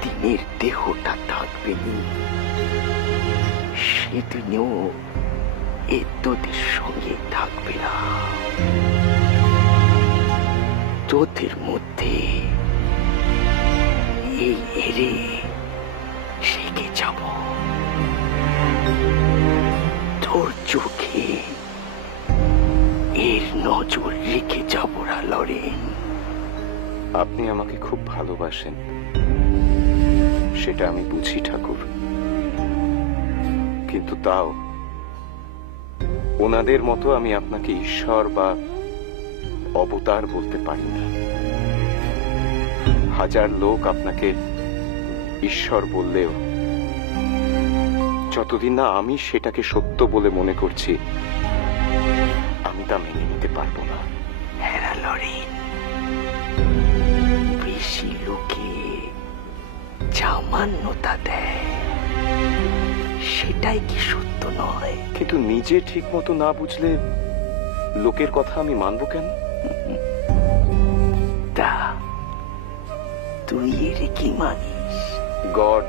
যেদিনের দেহটা থাকবে সেদিনেও এ তোদের সঙ্গে থাকবে না। তোদের মধ্যে এই এরে রেখে যাব, তোর চোখে এর নজর রেখে যাব না লরেন। আপনি আমাকে খুব ভালোবাসেন, সেটা আমি বুঝি ঠাকুর, কিন্তু তাও ওনাদের মতো আমি আপনাকে ঈশ্বর বা অবতার বলতে পারি না। হাজার লোক আপনাকে ঈশ্বর বললেও যতদিন না আমি সেটাকে সত্য বলে মনে করছি, আমি তা মেনে নিতে পারবো না। হ্যাঁ লরেন, বেশি লোকে যা মান্যতা দেয় সেটাই কি সত্য নয়? কিন্তু নিজে ঠিক মতো না বুঝলে লোকের কথা আমি মানবো কেন? তা তুই এর কি মানিস? গড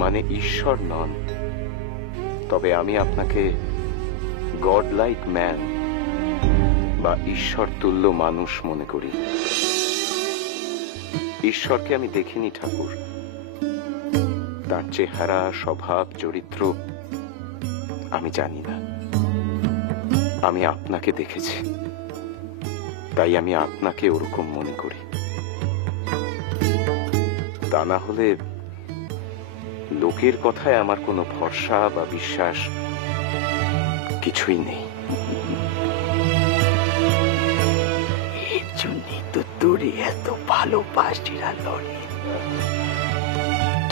মানে ঈশ্বর নন, তবে আমি আপনাকে গড লাইক ম্যান বা ঈশ্বর তুল্য মানুষ মনে করি। ঈশ্বরকে আমি দেখিনি ঠাকুর, তার চেহারা, স্বভাব, চরিত্র আমি জানি না। আমি আপনাকে দেখেছি, তাই আমি আপনাকে ওরকম মনে করি। তা না হলে লোকের কথায় আমার কোনো ভরসা বা বিশ্বাস কিছুই নেই। এর জন্যই তো তোরে এত ভালোবাসি লরেন।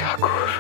ঠাকুর,